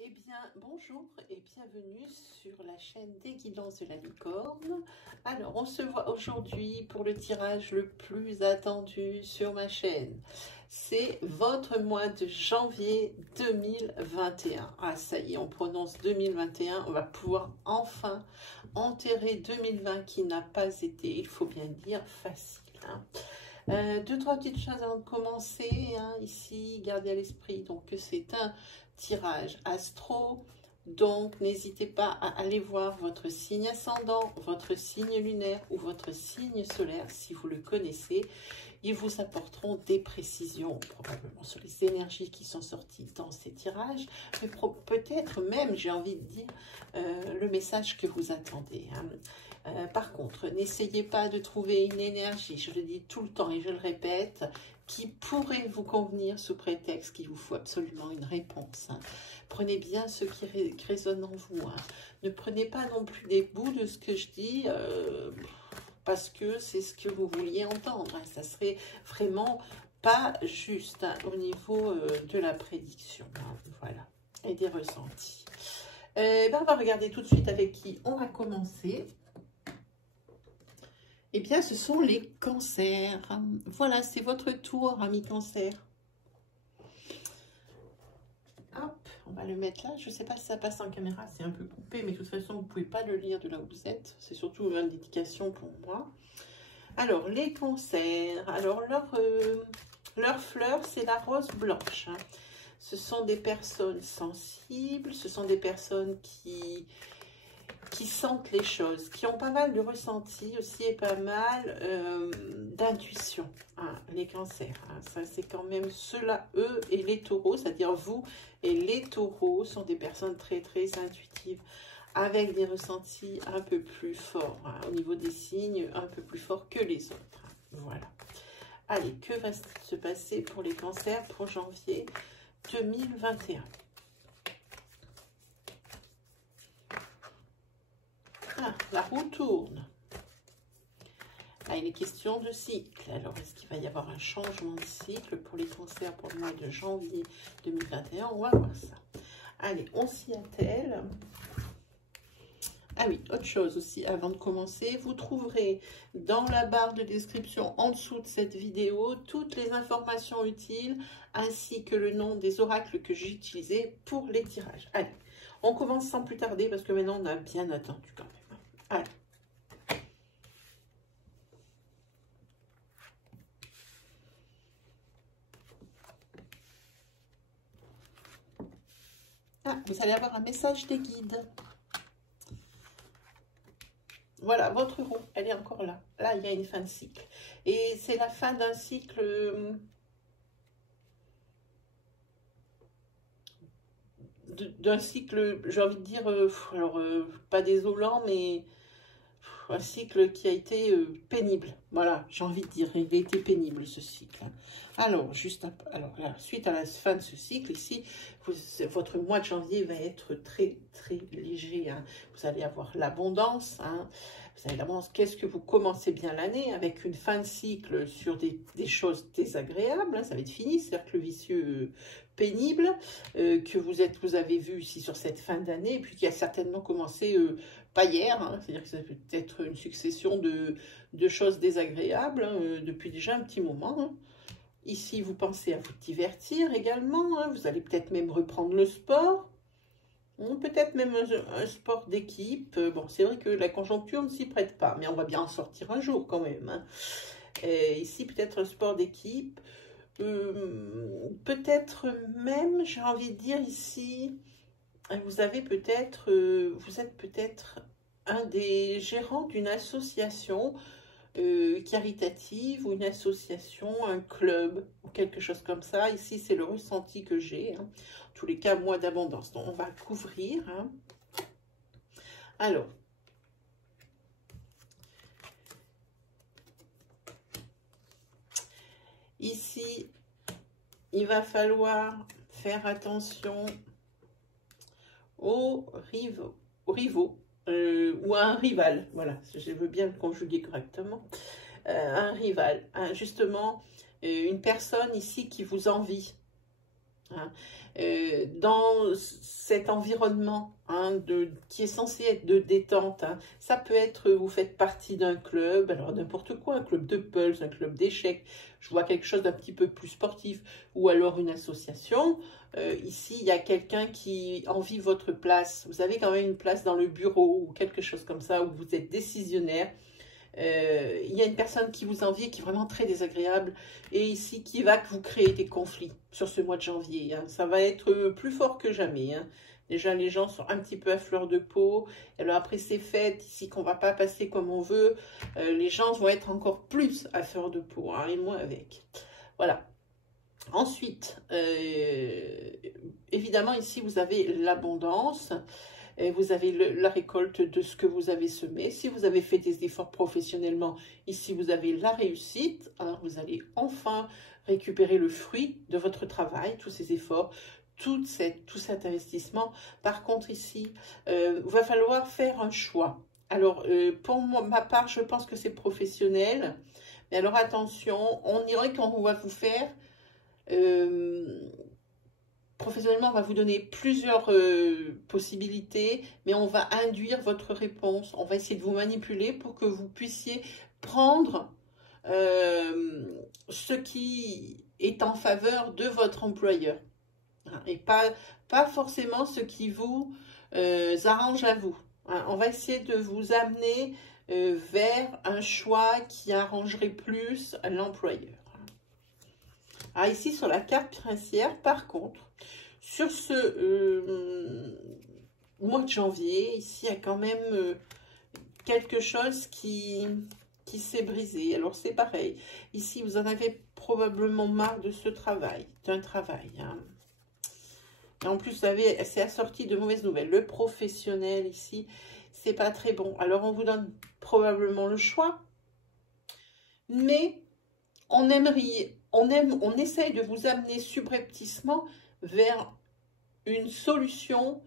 Eh bien, bonjour et bienvenue sur la chaîne des guidances de la licorne. Alors, on se voit aujourd'hui pour le tirage le plus attendu sur ma chaîne. C'est votre mois de janvier 2021. Ah, ça y est, on prononce 2021. On va pouvoir enfin enterrer 2020 qui n'a pas été, il faut bien dire, facile. Deux, trois petites choses avant de commencer. Ici, gardez à l'esprit donc que c'est un tirage astro, donc n'hésitez pas à aller voir votre signe ascendant, votre signe lunaire ou votre signe solaire si vous le connaissez. Ils vous apporteront des précisions probablement sur les énergies qui sont sorties dans ces tirages, mais peut-être même, j'ai envie de dire, le message que vous attendez. Par contre, n'essayez pas de trouver une énergie, je le dis tout le temps et je le répète, qui pourrait vous convenir sous prétexte qu'il vous faut absolument une réponse. Prenez bien ce qui résonne en vous. Ne prenez pas non plus des bouts de ce que je dis parce que c'est ce que vous vouliez entendre. Ça serait vraiment pas juste au niveau de la prédiction. Voilà, et des ressentis. On va regarder tout de suite avec qui on va commencer. Eh bien, ce sont les cancers. Voilà, c'est votre tour, amis cancer. Hop, on va le mettre là. Je ne sais pas si ça passe en caméra, c'est un peu coupé, mais de toute façon, vous ne pouvez pas le lire de là où vous êtes. C'est surtout une indication pour moi. Alors, les cancers. Alors, leur fleur, c'est la rose blanche. Ce sont des personnes sensibles, ce sont des personnes qui sentent les choses, qui ont pas mal de ressenti aussi et pas mal d'intuition, les cancers. Ça, c'est quand même ceux-là, eux et les taureaux, c'est-à-dire vous et les taureaux sont des personnes très, très intuitives, avec des ressentis un peu plus forts, au niveau des signes, un peu plus forts que les autres. Voilà. Allez, que va-t-il se passer pour les cancers pour janvier 2021 ? La roue tourne. Il est question de cycle. Alors, est-ce qu'il va y avoir un changement de cycle pour les cancers pour le mois de janvier 2021? On va voir ça. Allez, on s'y attelle. Ah oui, autre chose aussi avant de commencer, vous trouverez dans la barre de description en dessous de cette vidéo toutes les informations utiles ainsi que le nom des oracles que j'ai utilisés pour les tirages. Allez, on commence sans plus tarder parce que maintenant on a bien attendu quand même. Allez. Vous allez avoir un message des guides. Voilà, votre roue, elle est encore là. Là, il y a une fin de cycle. Et c'est la fin d'un cycle... d'un cycle, j'ai envie de dire, pas désolant, mais un cycle qui a été pénible. Voilà, j'ai envie de dire, il a été pénible ce cycle. Alors, suite à la fin de ce cycle, ici, votre mois de janvier va être très, très léger. Vous allez avoir l'abondance. Vous avez l'abondance. Qu'est-ce que vous commencez bien l'année avec une fin de cycle sur des choses désagréables. Ça va être fini, cercle vicieux pénible que vous avez vu ici sur cette fin d'année, et puis qui a certainement commencé pas hier, c'est-à-dire que ça peut être une succession de choses désagréables depuis déjà un petit moment. Ici, vous pensez à vous divertir également, vous allez peut-être même reprendre le sport, peut-être même un sport d'équipe. Bon, c'est vrai que la conjoncture ne s'y prête pas, mais on va bien en sortir un jour quand même. Et ici, peut-être un sport d'équipe, peut-être même, j'ai envie de dire ici, vous êtes peut-être un des gérants d'une association caritative ou une association, un club ou quelque chose comme ça. Ici, c'est le ressenti que j'ai. En tous les cas, mois d'abondance. Donc, on va couvrir. Alors, ici, il va falloir faire attention aux rivaux ou à un rival. Voilà, je veux bien le conjuguer correctement. Un rival, justement, une personne ici qui vous envie. Hein. Dans cet environnement hein, qui est censé être de détente, hein, ça peut être, vous faites partie d'un club, alors n'importe quoi, un club de puzzle, un club d'échecs, je vois quelque chose d'un petit peu plus sportif, ou alors une association. Ici, il y a quelqu'un qui envie votre place, vous avez quand même une place dans le bureau, ou quelque chose comme ça, où vous êtes décisionnaire. Il y a une personne qui vous envie, qui est vraiment très désagréable, et ici qui va vous créer des conflits sur ce mois de janvier. Hein. Ça va être plus fort que jamais. Hein. Déjà, les gens sont un petit peu à fleur de peau. Alors après ces fêtes, ici qu'on va pas passer comme on veut, les gens vont être encore plus à fleur de peau, hein, et moi avec. Voilà. Ensuite, évidemment, ici, vous avez l'abondance. Et vous avez la récolte de ce que vous avez semé. Si vous avez fait des efforts professionnellement, ici vous avez la réussite. Alors vous allez enfin récupérer le fruit de votre travail, tous ces efforts, tout cet investissement. Par contre ici, il va falloir faire un choix. Alors pour ma part, je pense que c'est professionnel. Mais alors attention, on dirait qu'on va vous faire... professionnellement, on va vous donner plusieurs possibilités, mais on va induire votre réponse. On va essayer de vous manipuler pour que vous puissiez prendre ce qui est en faveur de votre employeur. Et pas forcément ce qui vous arrange à vous. Hein. On va essayer de vous amener vers un choix qui arrangerait plus l'employeur. Alors ici, sur la carte princière, par contre, sur ce mois de janvier, ici, il y a quand même quelque chose qui s'est brisé. Alors, c'est pareil. Ici, vous en avez probablement marre de ce travail, d'un travail. Hein. Et en plus, vous savez, c'est assorti de mauvaises nouvelles. Le professionnel, ici, c'est pas très bon. Alors, on vous donne probablement le choix. Mais on essaye de vous amener subrepticement vers une solution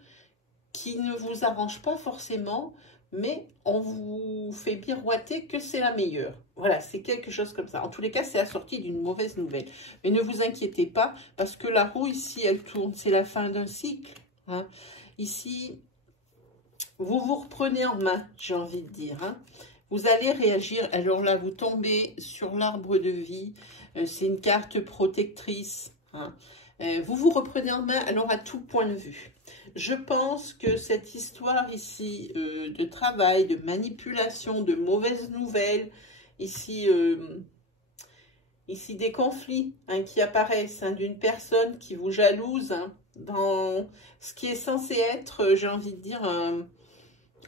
qui ne vous arrange pas forcément, mais on vous fait miroiter que c'est la meilleure. Voilà, c'est quelque chose comme ça. En tous les cas, c'est assorti d'une mauvaise nouvelle. Mais ne vous inquiétez pas, parce que la roue ici, elle tourne. C'est la fin d'un cycle. Hein. Ici, vous vous reprenez en main, j'ai envie de dire. Hein. Vous allez réagir. Alors là, vous tombez sur l'arbre de vie. C'est une carte protectrice. Hein. Vous vous reprenez en main, alors à tout point de vue. Je pense que cette histoire ici de travail, de manipulation, de mauvaises nouvelles, ici des conflits hein, qui apparaissent hein, d'une personne qui vous jalouse hein, dans ce qui est censé être, j'ai envie de dire,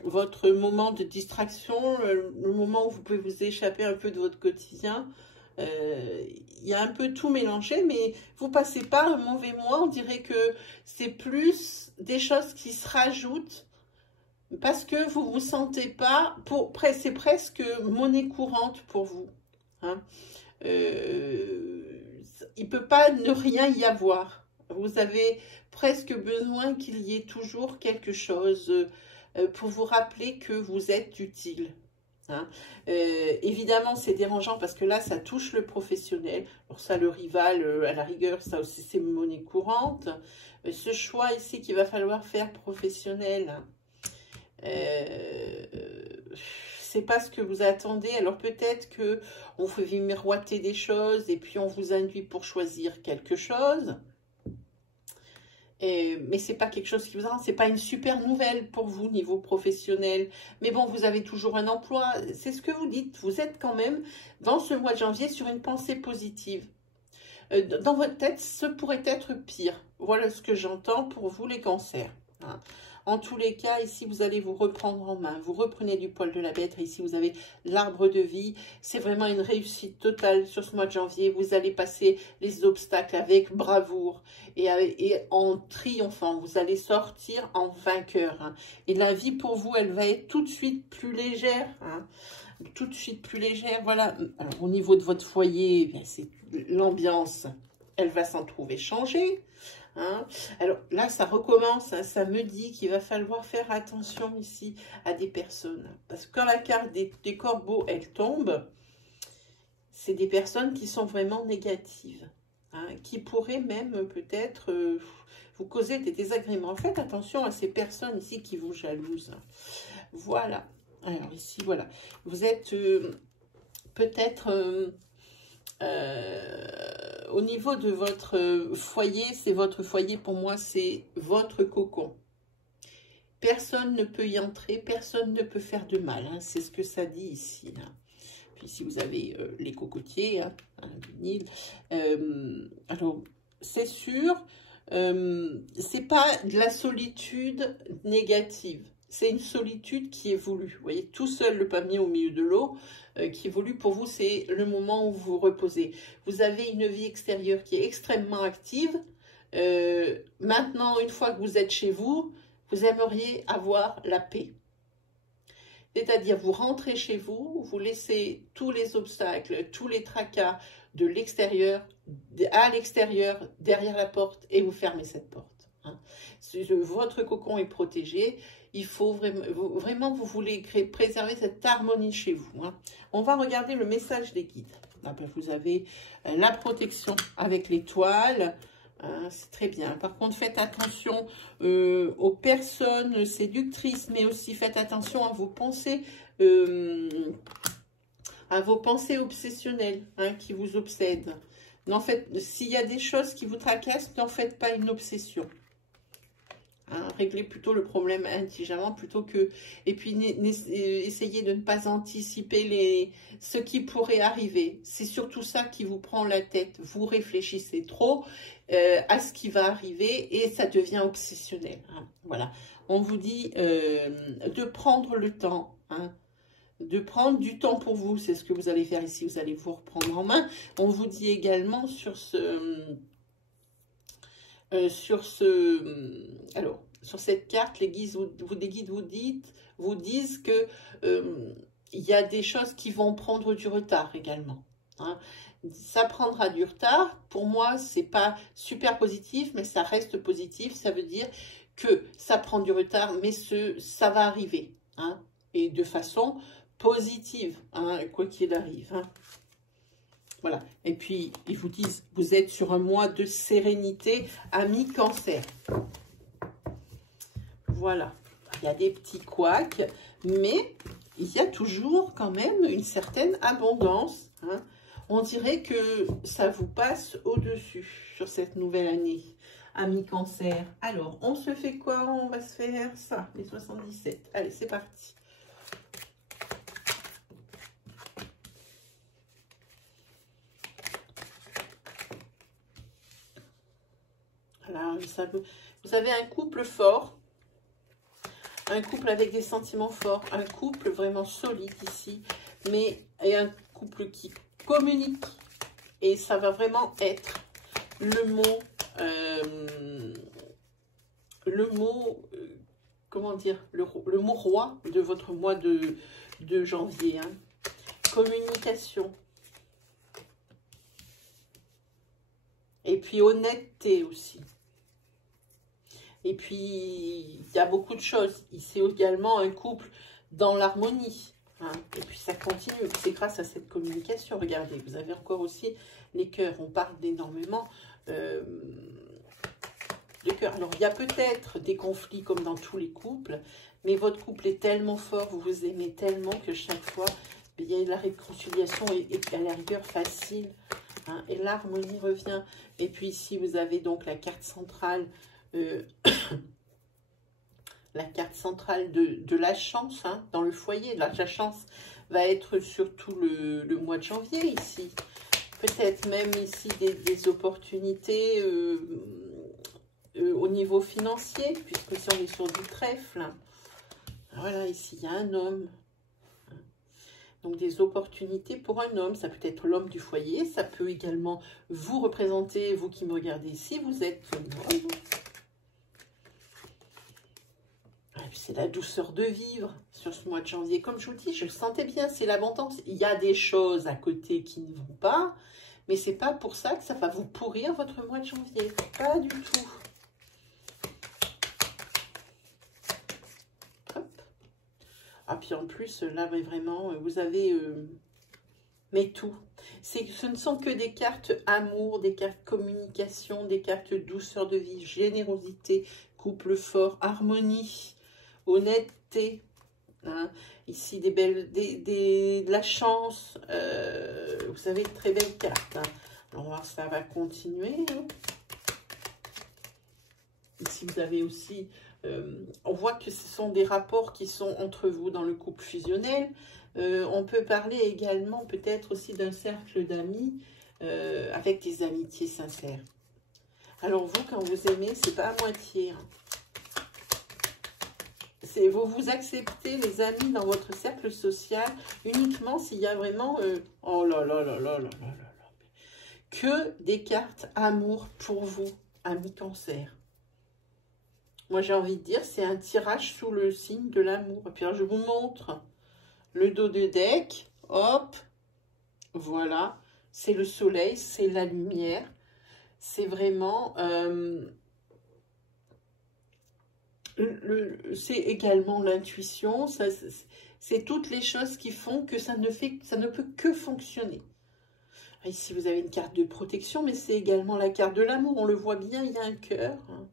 votre moment de distraction, le moment où vous pouvez vous échapper un peu de votre quotidien. Il y a un peu tout mélangé, mais vous passez pas un mauvais mois. On dirait que c'est plus des choses qui se rajoutent parce que vous vous sentez pas, c'est presque monnaie courante pour vous. Hein. Il peut pas ne rien y avoir. Vous avez presque besoin qu'il y ait toujours quelque chose pour vous rappeler que vous êtes utile. Hein. Évidemment, c'est dérangeant parce que là, ça touche le professionnel. Alors ça, le rival, à la rigueur, ça aussi, c'est monnaie courante. Ce choix ici qu'il va falloir faire professionnel, c'est pas ce que vous attendez. Alors peut-être que on vous fait miroiter des choses et puis on vous induit pour choisir quelque chose. Mais c'est pas quelque chose qui vous arrange, c'est pas une super nouvelle pour vous niveau professionnel. Mais bon, vous avez toujours un emploi, c'est ce que vous dites. Vous êtes quand même dans ce mois de janvier sur une pensée positive. Dans votre tête, ce pourrait être pire. Voilà ce que j'entends pour vous les cancers. Hein. En tous les cas, ici, vous allez vous reprendre en main. Vous reprenez du poil de la bête. Ici, vous avez l'arbre de vie. C'est vraiment une réussite totale sur ce mois de janvier. Vous allez passer les obstacles avec bravoure et en triomphant. Vous allez sortir en vainqueur. Hein. Et la vie pour vous, elle va être tout de suite plus légère. Hein. Tout de suite plus légère. Voilà. Alors, au niveau de votre foyer, c'est l'ambiance. Elle va s'en trouver changée. Hein. Alors là, ça recommence, hein, ça me dit qu'il va falloir faire attention ici à des personnes. Parce que quand la carte des corbeaux, elle tombe, c'est des personnes qui sont vraiment négatives. hein, qui pourrait même peut-être vous causer des désagréments. Faites attention à ces personnes ici qui vous jalousent. Voilà. Alors ici, voilà. Vous êtes peut-être au niveau de votre foyer, c'est votre foyer, pour moi, c'est votre cocon. Personne ne peut y entrer, personne ne peut faire de mal, hein, c'est ce que ça dit ici. Hein. Puis ici, vous avez les cocotiers, hein, du Nil. Alors, c'est sûr, c'est pas de la solitude négative. C'est une solitude qui est voulue. Vous voyez, tout seul le palmier au milieu de l'eau, qui est voulu pour vous, c'est le moment où vous vous reposez. Vous avez une vie extérieure qui est extrêmement active. Maintenant, une fois que vous êtes chez vous, vous aimeriez avoir la paix. C'est-à-dire, vous rentrez chez vous, vous laissez tous les obstacles, tous les tracas de l'extérieur, à l'extérieur, derrière la porte, et vous fermez cette porte. Hein. Votre cocon est protégé. Il faut vraiment, vous voulez préserver cette harmonie chez vous. Hein. On va regarder le message des guides. Ah ben, vous avez la protection avec l'étoile. C'est très bien. Par contre, faites attention aux personnes séductrices, mais aussi faites attention à vos pensées obsessionnelles, hein, qui vous obsèdent. S'il y a des choses qui vous tracassent, n'en faites pas une obsession. Hein, réglez plutôt le problème intelligemment plutôt que... Et puis, essayez de ne pas anticiper ce qui pourrait arriver. C'est surtout ça qui vous prend la tête. Vous réfléchissez trop à ce qui va arriver et ça devient obsessionnel. Hein. Voilà. On vous dit de prendre le temps, hein, de prendre du temps pour vous. C'est ce que vous allez faire ici. Vous allez vous reprendre en main. On vous dit également sur cette carte, les guides vous disent que il y a des choses qui vont prendre du retard également. Hein. Ça prendra du retard. Pour moi, c'est pas super positif, mais ça reste positif. Ça veut dire que ça prend du retard, mais ça va arriver. Hein, et de façon positive, hein, quoi qu'il arrive. Hein. Voilà. Et puis, ils vous disent, vous êtes sur un mois de sérénité, ami Cancer. Voilà. Il y a des petits couacs, mais il y a toujours quand même une certaine abondance. Hein. On dirait que ça vous passe au-dessus sur cette nouvelle année, ami Cancer. Alors, on se fait quoi? On va se faire ça, les 77. Allez, c'est parti. Voilà, vous avez un couple fort, un couple avec des sentiments forts, un couple vraiment solide ici, mais et un couple qui communique. Et ça va vraiment être le mot, comment dire, le mot roi de votre mois de janvier. Hein. Communication. Et puis honnêteté aussi. Et puis, il y a beaucoup de choses. C'est également un couple dans l'harmonie. Hein. Et puis, ça continue. C'est grâce à cette communication. Regardez, vous avez encore aussi les cœurs. On parle d'énormément de cœurs. Alors, il y a peut-être des conflits comme dans tous les couples. Mais votre couple est tellement fort, vous vous aimez tellement que chaque fois, il y a la réconciliation est à la rigueur facile. Hein. Et l'harmonie revient. Et puis ici, vous avez donc la carte centrale. La carte centrale de la chance, hein, dans le foyer. La chance va être surtout le mois de janvier ici. Peut-être même ici des opportunités au niveau financier, puisque si on est sur du trèfle. Voilà, ici il y a un homme. Donc des opportunités pour un homme, ça peut être l'homme du foyer, ça peut également vous représenter, vous qui me regardez ici, vous êtes un homme. C'est la douceur de vivre sur ce mois de janvier. Comme je vous dis, je le sentais bien, c'est l'abondance. Il y a des choses à côté qui ne vont pas, mais c'est pas pour ça que ça va vous pourrir votre mois de janvier. Pas du tout. Hop. Ah, puis en plus, là, mais vraiment, vous avez... mais tout. ce ne sont que des cartes amour, des cartes communication, des cartes douceur de vie, générosité, couple fort, harmonie, honnêteté. Hein. Ici, de la chance. Vous savez, très belles cartes. Hein. Alors, ça va continuer. Hein. Ici, vous avez aussi... on voit que ce sont des rapports qui sont entre vous dans le couple fusionnel. On peut parler également peut-être aussi d'un cercle d'amis avec des amitiés sincères. Alors vous, quand vous aimez, c'est pas à moitié. Hein. Vous acceptez les amis dans votre cercle social uniquement s'il y a vraiment... oh là là là là là là là. Que des cartes amour pour vous, amis cancer. Moi, j'ai envie de dire, c'est un tirage sous le signe de l'amour. Et puis, alors, je vous montre le dos de deck. Hop, voilà. C'est le soleil, c'est la lumière. C'est vraiment... c'est également l'intuition. C'est toutes les choses qui font que ça ne peut que fonctionner. Ici, vous avez une carte de protection, mais c'est également la carte de l'amour. On le voit bien, il y a un cœur. Hein.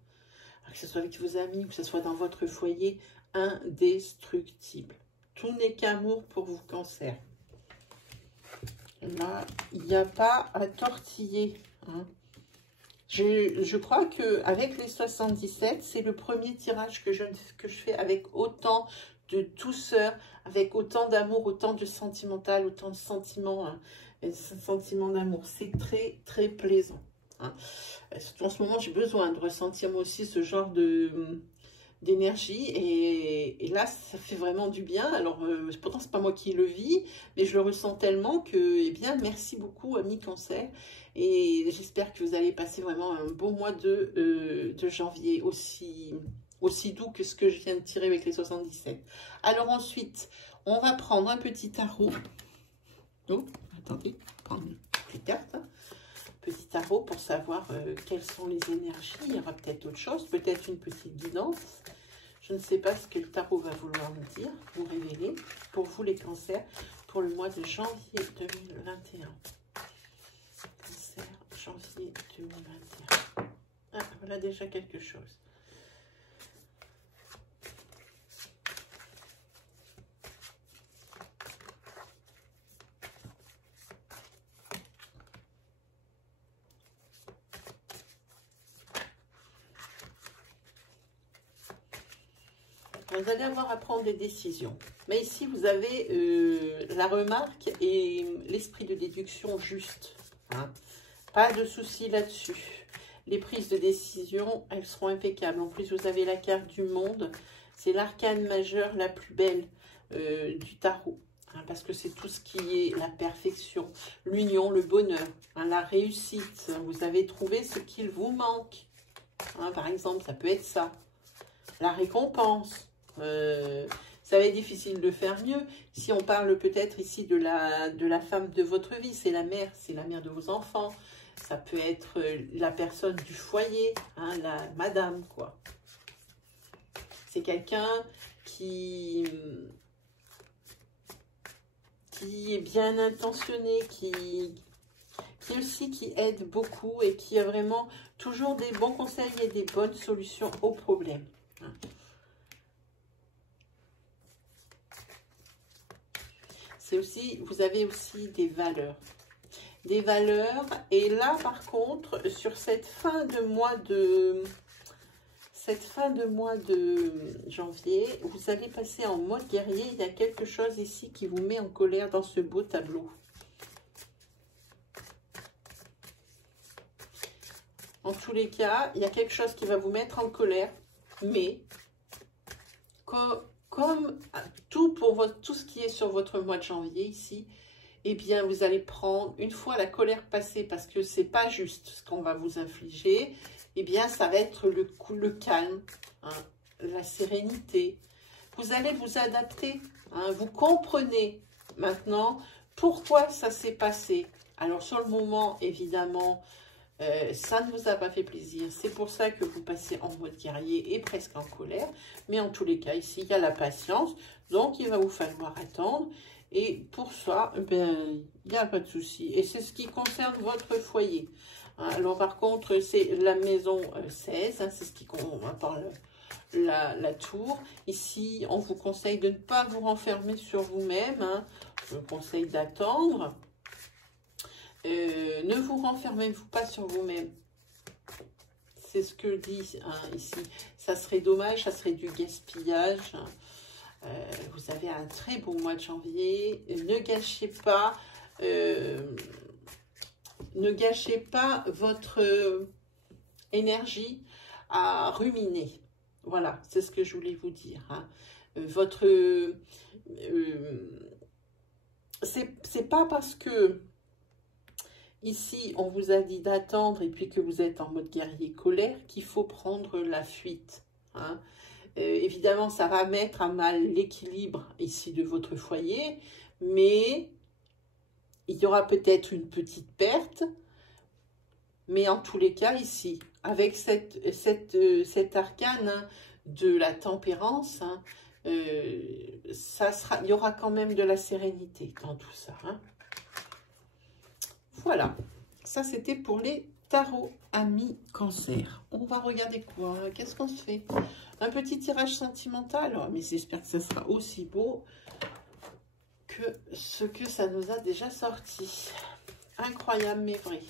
Que ce soit avec vos amis ou que ce soit dans votre foyer, indestructible. Tout n'est qu'amour pour vous, cancer. Là, il n'y a pas à tortiller. Hein. Je crois qu'avec les 77, c'est le premier tirage que je fais avec autant de douceur, avec autant d'amour, autant de sentimental, autant de sentiments, hein, sentiments d'amour. C'est très, très plaisant. Hein. En ce moment, j'ai besoin de ressentir moi aussi ce genre d'énergie et là, ça fait vraiment du bien. Alors, pourtant, c'est pas moi qui le vis, mais je le ressens tellement que, eh bien, merci beaucoup, amis cancer. Et j'espère que vous allez passer vraiment un beau mois de janvier aussi doux que ce que je viens de tirer avec les 77. Alors ensuite, on va prendre un petit tarot. Oh, attendez, prendre les cartes. Hein. Petit tarot pour savoir quelles sont les énergies. Il y aura peut-être autre chose, peut-être une petite guidance. Je ne sais pas ce que le tarot va vouloir nous dire, vous révéler, pour vous les cancers, pour le mois de janvier 2021. Cancer, janvier 2021. Ah, voilà déjà quelque chose. Vous allez avoir à prendre des décisions. Mais ici, vous avez la remarque et l'esprit de déduction juste. Hein. Pas de souci là-dessus. Les prises de décision, elles seront impeccables. En plus, vous avez la carte du monde. C'est l'arcane majeure la plus belle du tarot. Hein, parce que c'est tout ce qui est la perfection, l'union, le bonheur, hein, la réussite. Vous avez trouvé ce qu'il vous manque. Hein, par exemple, ça peut être ça. La récompense. Ça va être difficile de faire mieux. Si on parle peut-être ici de la femme de votre vie, c'est la mère de vos enfants. Ça peut être la personne du foyer, hein, la madame, quoi. C'est quelqu'un qui est bien intentionné, qui aide beaucoup et qui a vraiment toujours des bons conseils et des bonnes solutions aux problèmes. Hein. Vous avez aussi des valeurs. Des valeurs. Et là, par contre, sur cette fin de mois de janvier, vous allez passer en mode guerrier. Il y a quelque chose ici qui vous met en colère dans ce beau tableau. En tous les cas, il y a quelque chose qui va vous mettre en colère. Mais, comme tout ce qui est sur votre mois de janvier ici, eh bien, vous allez prendre, une fois la colère passée, parce que c'est pas juste ce qu'on va vous infliger, eh bien, ça va être le calme, hein, la sérénité. Vous allez vous adapter, hein, vous comprenez maintenant pourquoi ça s'est passé. Alors, sur le moment, évidemment, ça ne vous a pas fait plaisir. C'est pour ça que vous passez en mode guerrier et presque en colère. Mais en tous les cas, ici, il y a la patience. Donc, il va vous falloir attendre. Et pour ça, ben, il n'y a pas de souci. Et c'est ce qui concerne votre foyer. Alors par contre, c'est la maison 16, hein, c'est ce qui par la tour. Ici, on vous conseille de ne pas vous renfermer sur vous-même. Hein. Je vous conseille d'attendre. Ne vous renfermez-vous pas sur vous-même. C'est ce que dit hein, ici. Ça serait dommage, ça serait du gaspillage. Vous avez un très beau mois de janvier. Ne gâchez pas votre énergie à ruminer. Voilà, c'est ce que je voulais vous dire. Hein. C'est pas parce que ici on vous a dit d'attendre et puis que vous êtes en mode guerrier colère qu'il faut prendre la fuite. Hein. Évidemment, ça va mettre à mal l'équilibre ici de votre foyer, mais il y aura peut-être une petite perte. Mais en tous les cas, ici, avec cet arcane hein, de la tempérance, hein, il y aura quand même de la sérénité dans tout ça. Hein. Voilà, ça c'était pour les tarots amis cancer. On va regarder quoi? Qu'est-ce qu'on se fait? Un petit tirage sentimental, mais j'espère que ça sera aussi beau que ce que ça nous a déjà sorti. Incroyable mais vrai.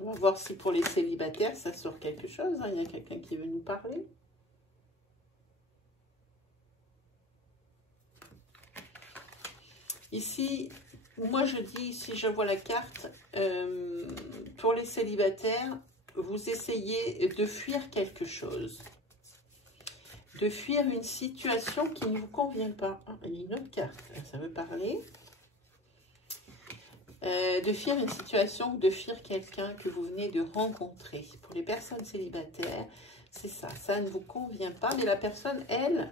On va voir si pour les célibataires, ça sort quelque chose. Hein. Il y a quelqu'un qui veut nous parler. Ici, moi je dis, si je vois la carte, pour les célibataires, vous essayez de fuir quelque chose. De fuir une situation qui ne vous convient pas. Ah, il y a une autre carte, ça veut parler. De fuir une situation, de fuir quelqu'un que vous venez de rencontrer. Pour les personnes célibataires, c'est ça. Ça ne vous convient pas, mais la personne, elle,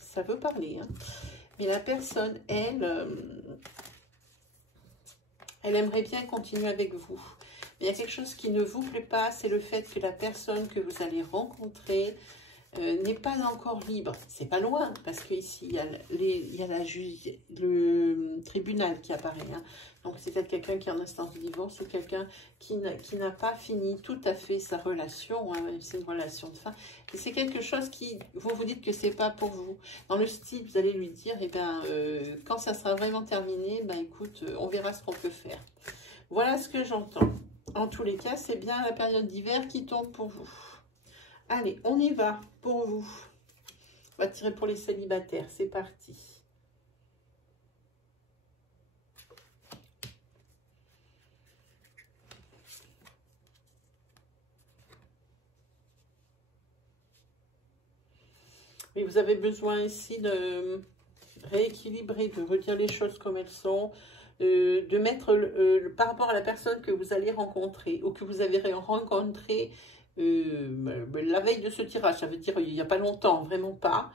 ça veut parler, hein, mais la personne, elle aimerait bien continuer avec vous. Mais il y a quelque chose qui ne vous plaît pas, c'est le fait que la personne que vous allez rencontrer n'est pas encore libre. C'est pas loin, parce qu'ici, il y a, le tribunal qui apparaît. Hein. Donc, c'est peut-être quelqu'un qui est en instance de divorce ou quelqu'un qui n'a pas fini tout à fait sa relation. Hein. C'est une relation de fin. Et c'est quelque chose qui, vous dites que c'est pas pour vous. Dans le style, vous allez lui dire, eh ben, quand ça sera vraiment terminé, ben, écoute, on verra ce qu'on peut faire. Voilà ce que j'entends. En tous les cas, c'est bien la période d'hiver qui tombe pour vous. Allez, on y va pour vous. On va tirer pour les célibataires. C'est parti. Mais vous avez besoin ici de rééquilibrer, de redire les choses comme elles sont, de mettre par rapport à la personne que vous allez rencontrer ou que vous avez rencontré la veille de ce tirage, ça veut dire il n'y a pas longtemps, vraiment pas.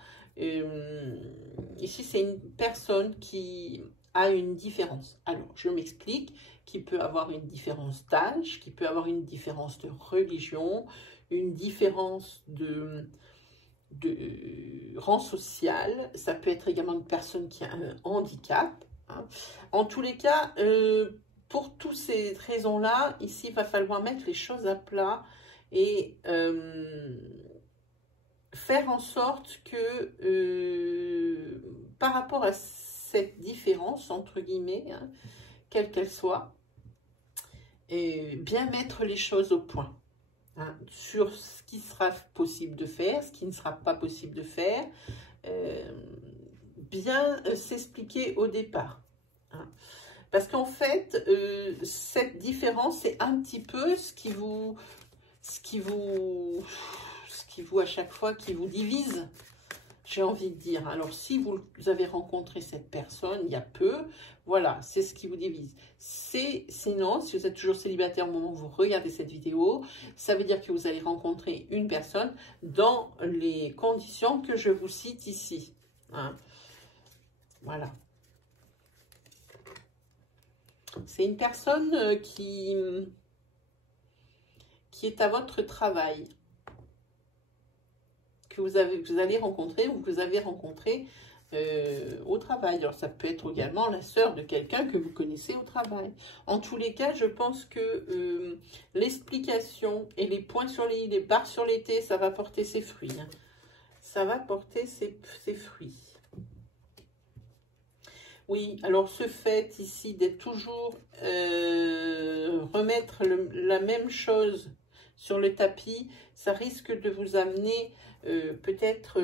Ici, c'est une personne qui a une différence. Alors, je m'explique, qui peut avoir une différence d'âge, qui peut avoir une différence de religion, une différence de rang social. Ça peut être également une personne qui a un handicap. Hein. En tous les cas, pour toutes ces raisons-là, ici, il va falloir mettre les choses à plat et faire en sorte que par rapport à cette différence, entre guillemets, hein, quelle qu'elle soit, et bien mettre les choses au point. Hein, sur ce qui sera possible de faire, ce qui ne sera pas possible de faire, bien s'expliquer au départ. Hein. Parce qu'en fait, cette différence, c'est un petit peu ce qui vous à chaque fois, qui vous divise, j'ai envie de dire. Alors, si vous avez rencontré cette personne il y a peu, voilà, c'est ce qui vous divise. Sinon, si vous êtes toujours célibataire au moment où vous regardez cette vidéo, ça veut dire que vous allez rencontrer une personne dans les conditions que je vous cite ici. Hein. Voilà. C'est une personne qui est à votre travail, que vous allez rencontrer ou que vous avez rencontré au travail. Alors ça peut être également la sœur de quelqu'un que vous connaissez au travail. En tous les cas, je pense que l'explication et les points sur les i, les barres sur les t, ça va porter ses fruits. Hein. Ça va porter ses fruits. Oui, alors ce fait ici d'être toujours remettre la même chose sur le tapis, ça risque de vous amener peut-être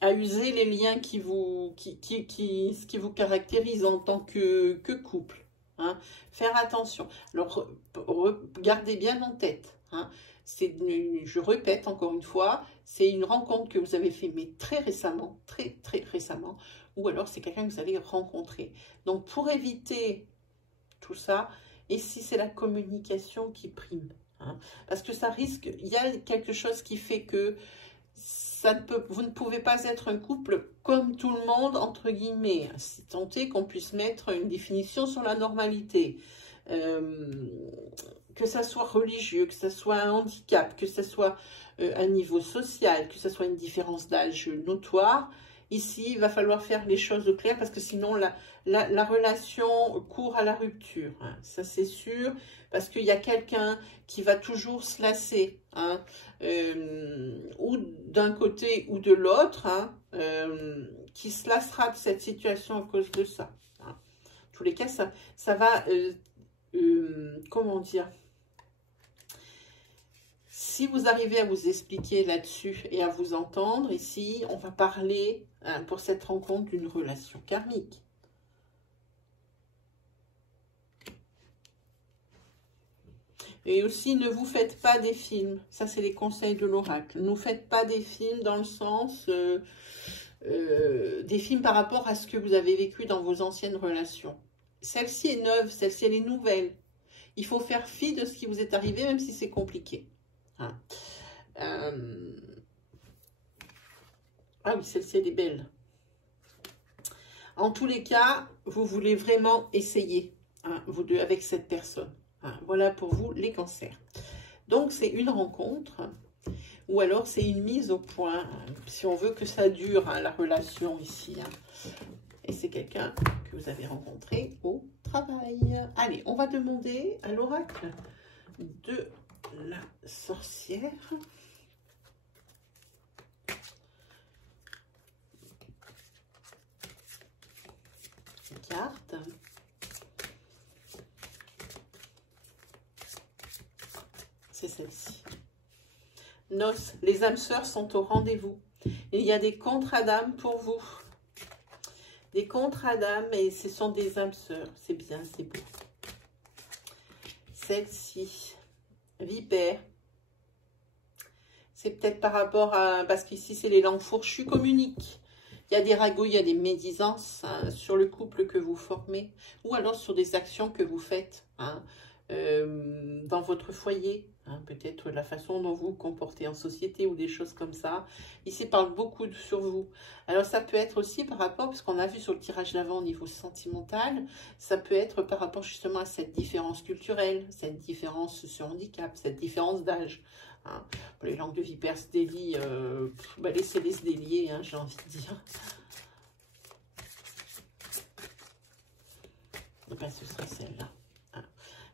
à user les liens qui vous caractérisent en tant que couple. Hein. Faire attention. Alors, gardez bien en tête. Hein. Je répète encore une fois, c'est une rencontre que vous avez fait, mais très récemment, très récemment, ou alors c'est quelqu'un que vous allez rencontrer. Donc, pour éviter tout ça, et si c'est la communication qui prime, hein, parce que ça risque, il y a quelque chose qui fait que vous ne pouvez pas être un couple comme tout le monde, entre guillemets, si tant est qu'on puisse mettre une définition sur la normalité. Que ça soit religieux, que ça soit un handicap, que ça soit un niveau social, que ça soit une différence d'âge notoire, ici, il va falloir faire les choses au clair parce que sinon, la relation court à la rupture. Hein. Ça, c'est sûr, parce qu'il y a quelqu'un qui va toujours se lasser, hein, ou d'un côté ou de l'autre, hein, qui se lassera de cette situation à cause de ça. Hein. En tous les cas, ça va... comment dire, si vous arrivez à vous expliquer là-dessus et à vous entendre, ici, on va parler, hein, pour cette rencontre, d'une relation karmique. Et aussi, ne vous faites pas des films. Ça, c'est les conseils de l'oracle. Ne vous faites pas des films dans le sens... des films par rapport à ce que vous avez vécu dans vos anciennes relations. Celle-ci est neuve, celle-ci, elle est nouvelle. Il faut faire fi de ce qui vous est arrivé, même si c'est compliqué. Hein. Ah oui, celle-ci, elle est belle. En tous les cas, vous voulez vraiment essayer, hein, vous deux, avec cette personne. Hein. Voilà pour vous, les cancers. Donc, c'est une rencontre, ou alors c'est une mise au point, si on veut que ça dure, hein, la relation ici. Hein. Et c'est quelqu'un que vous avez rencontré au travail. Allez, on va demander à l'oracle de la sorcière. Carte. C'est celle-ci. Noces, les âmes sœurs sont au rendez-vous. Il y a des contrats d'âme pour vous. Des contrats d'âme et ce sont des âmes sœurs. C'est bien, c'est beau. Celle-ci, vipère. C'est peut-être par rapport à... Parce qu'ici, c'est les langues fourchues communiquent. Il y a des ragots, il y a des médisances, hein, sur le couple que vous formez. Ou alors sur des actions que vous faites, hein, dans votre foyer. Hein, peut-être la façon dont vous vous comportez en société ou des choses comme ça. Ici, parle beaucoup sur vous. Alors, ça peut être aussi par rapport, parce qu'on a vu sur le tirage d'avant au niveau sentimental, ça peut être par rapport justement à cette différence culturelle, cette différence sur handicap, cette différence d'âge. Hein. Les langues de vipère se délient, bah, laissez-les se délier, hein, j'ai envie de dire. Et ben, ce serait celle-là. Hein.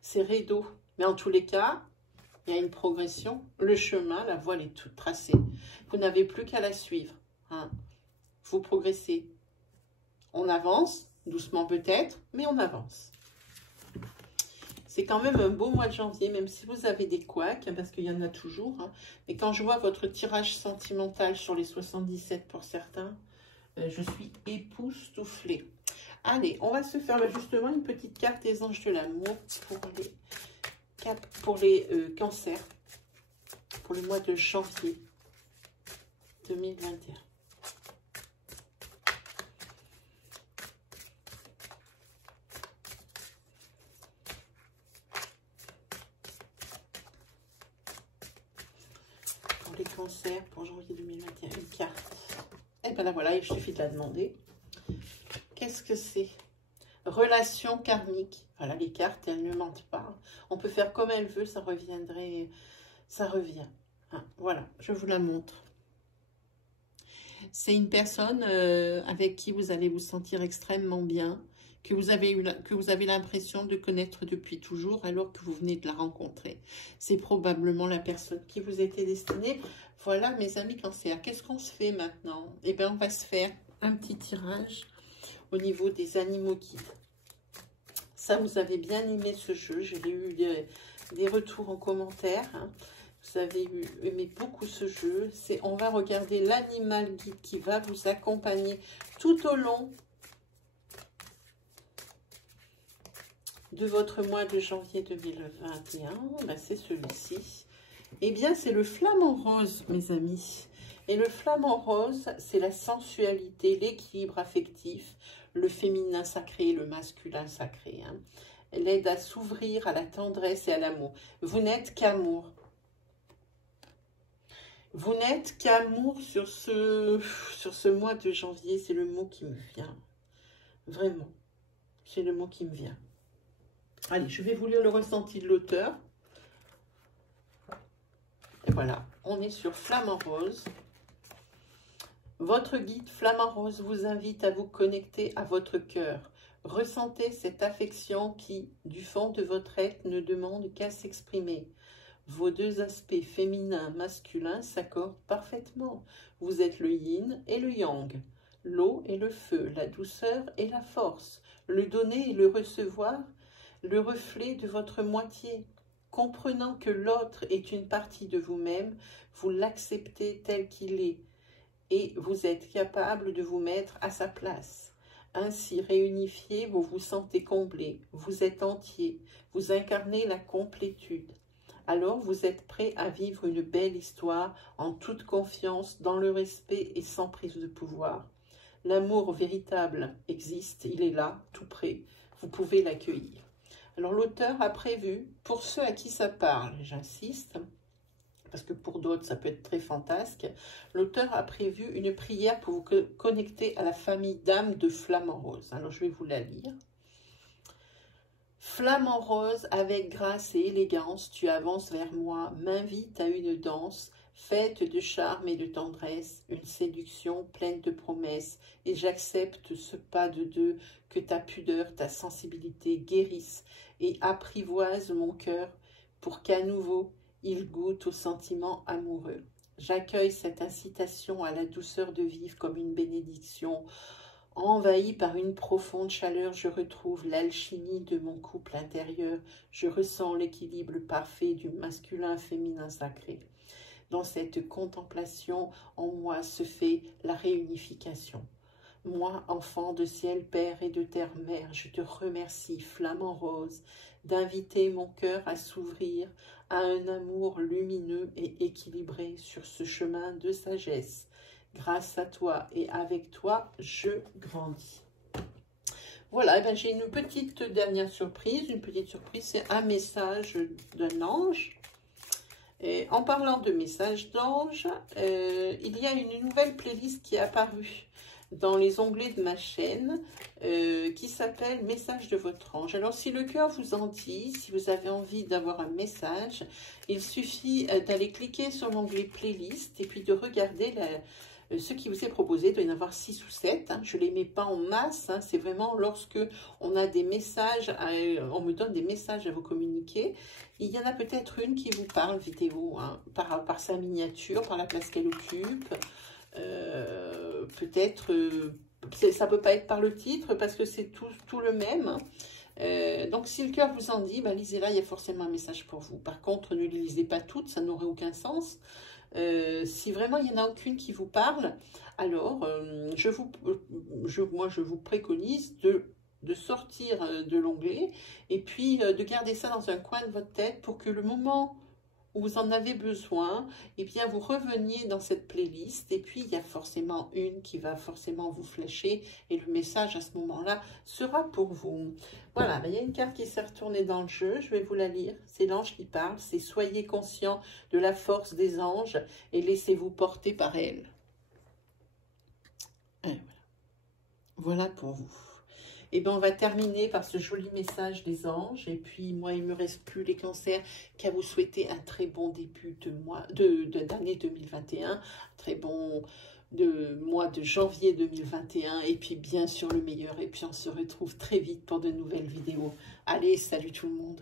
C'est rideau. Mais en tous les cas, il y a une progression. Le chemin, la voie, elle est toute tracée. Vous n'avez plus qu'à la suivre. Hein. Vous progressez. On avance, doucement peut-être, mais on avance. C'est quand même un beau mois de janvier, même si vous avez des couacs, parce qu'il y en a toujours. Hein. Mais quand je vois votre tirage sentimental sur les 77 pour certains, je suis époustouflée. Allez, on va se faire là, justement une petite carte des anges de l'amour pour les cancers, pour le mois de janvier 2021. Pour les cancers, pour janvier 2021, une carte. Et bien là, voilà, il suffit de la demander. Qu'est-ce que c'est? Relation karmique. Voilà, les cartes, elles ne mentent pas. On peut faire comme elle veut, ça reviendrait, ça revient. Ah, voilà, je vous la montre. C'est une personne avec qui vous allez vous sentir extrêmement bien, que vous avez l'impression de connaître depuis toujours alors que vous venez de la rencontrer. C'est probablement la personne qui vous était destinée. Voilà, mes amis cancers. Qu'est-ce qu'on se fait maintenant? Eh bien, on va se faire un petit tirage au niveau des animaux guides. Ça, vous avez bien aimé ce jeu. J'ai eu des retours en commentaire. Hein. Vous avez aimé beaucoup ce jeu. On va regarder l'animal guide qui va vous accompagner tout au long de votre mois de janvier 2021. Ben, c'est celui-ci. Eh bien, c'est le flamant rose, mes amis. Et le flamant rose, c'est la sensualité, l'équilibre affectif, le féminin sacré, le masculin sacré. Hein. Elle aide à s'ouvrir à la tendresse et à l'amour. Vous n'êtes qu'amour. Vous n'êtes qu'amour sur ce mois de janvier. C'est le mot qui me vient. Vraiment. C'est le mot qui me vient. Allez, je vais vous lire le ressenti de l'auteur. Et voilà, on est sur Flamant Rose. Votre guide Flamant Rose vous invite à vous connecter à votre cœur. Ressentez cette affection qui, du fond de votre être, ne demande qu'à s'exprimer. Vos deux aspects féminin, masculin s'accordent parfaitement. Vous êtes le yin et le yang, l'eau et le feu, la douceur et la force, le donner et le recevoir, le reflet de votre moitié. Comprenant que l'autre est une partie de vous-même, vous l'acceptez tel qu'il est et vous êtes capable de vous mettre à sa place. Ainsi réunifié, vous vous sentez comblé, vous êtes entier, vous incarnez la complétude. Alors vous êtes prêt à vivre une belle histoire en toute confiance, dans le respect et sans prise de pouvoir. L'amour véritable existe, il est là, tout près, vous pouvez l'accueillir. Alors l'auteur a prévu, pour ceux à qui ça parle, j'insiste, parce que pour d'autres ça peut être très fantasque, l'auteur a prévu une prière pour vous connecter à la famille d'âmes de Flamant Rose. Alors je vais vous la lire. Flamant rose, avec grâce et élégance, tu avances vers moi, m'invite à une danse, faite de charme et de tendresse, une séduction pleine de promesses, et j'accepte ce pas de deux, que ta pudeur, ta sensibilité guérissent et apprivoisent mon cœur, pour qu'à nouveau, il goûte au sentiment amoureux. J'accueille cette incitation à la douceur de vivre comme une bénédiction. Envahi par une profonde chaleur, je retrouve l'alchimie de mon couple intérieur. Je ressens l'équilibre parfait du masculin-féminin sacré. Dans cette contemplation, en moi se fait la réunification. Moi, enfant de ciel père et de terre mère, je te remercie, Flamant Rose, d'inviter mon cœur à s'ouvrir à un amour lumineux et équilibré sur ce chemin de sagesse. Grâce à toi et avec toi, je grandis. Voilà, eh ben, j'ai une petite dernière surprise. Une petite surprise, c'est un message d'un ange. Et en parlant de messages d'ange, il y a une nouvelle playlist qui est apparue dans les onglets de ma chaîne qui s'appelle Message de votre ange. Alors, si le cœur vous en dit, si vous avez envie d'avoir un message, il suffit d'aller cliquer sur l'onglet playlist et puis de regarder ce qui vous est proposé. Il doit y en avoir 6 ou 7. Hein. Je ne les mets pas en masse. Hein. C'est vraiment lorsque on a des messages, on me donne des messages à vous communiquer. Il y en a peut-être une qui vous parle vidéo, hein, par sa miniature, par la place qu'elle occupe. Peut-être, ça ne peut pas être par le titre parce que c'est tout le même. Donc, si le cœur vous en dit, ben, lisez-la, il y a forcément un message pour vous. Par contre, ne les lisez pas toutes, ça n'aurait aucun sens. Si vraiment il n'y en a aucune qui vous parle, alors moi je vous préconise de sortir de l'onglet et puis de garder ça dans un coin de votre tête pour que le moment où vous en avez besoin, et bien vous reveniez dans cette playlist et puis il y a forcément une qui va forcément vous flasher et le message à ce moment-là sera pour vous. Voilà, ben, il y a une carte qui s'est retournée dans le jeu, je vais vous la lire. C'est l'ange qui parle, c'est soyez conscient de la force des anges et laissez-vous porter par elle. Et voilà. Voilà pour vous. Et ben on va terminer par ce joli message des anges. Et puis moi, il me reste plus les cancers qu'à vous souhaiter un très bon début d'année 2021, très bon mois de janvier 2021. Et puis bien sûr le meilleur. Et puis on se retrouve très vite pour de nouvelles vidéos. Allez, salut tout le monde.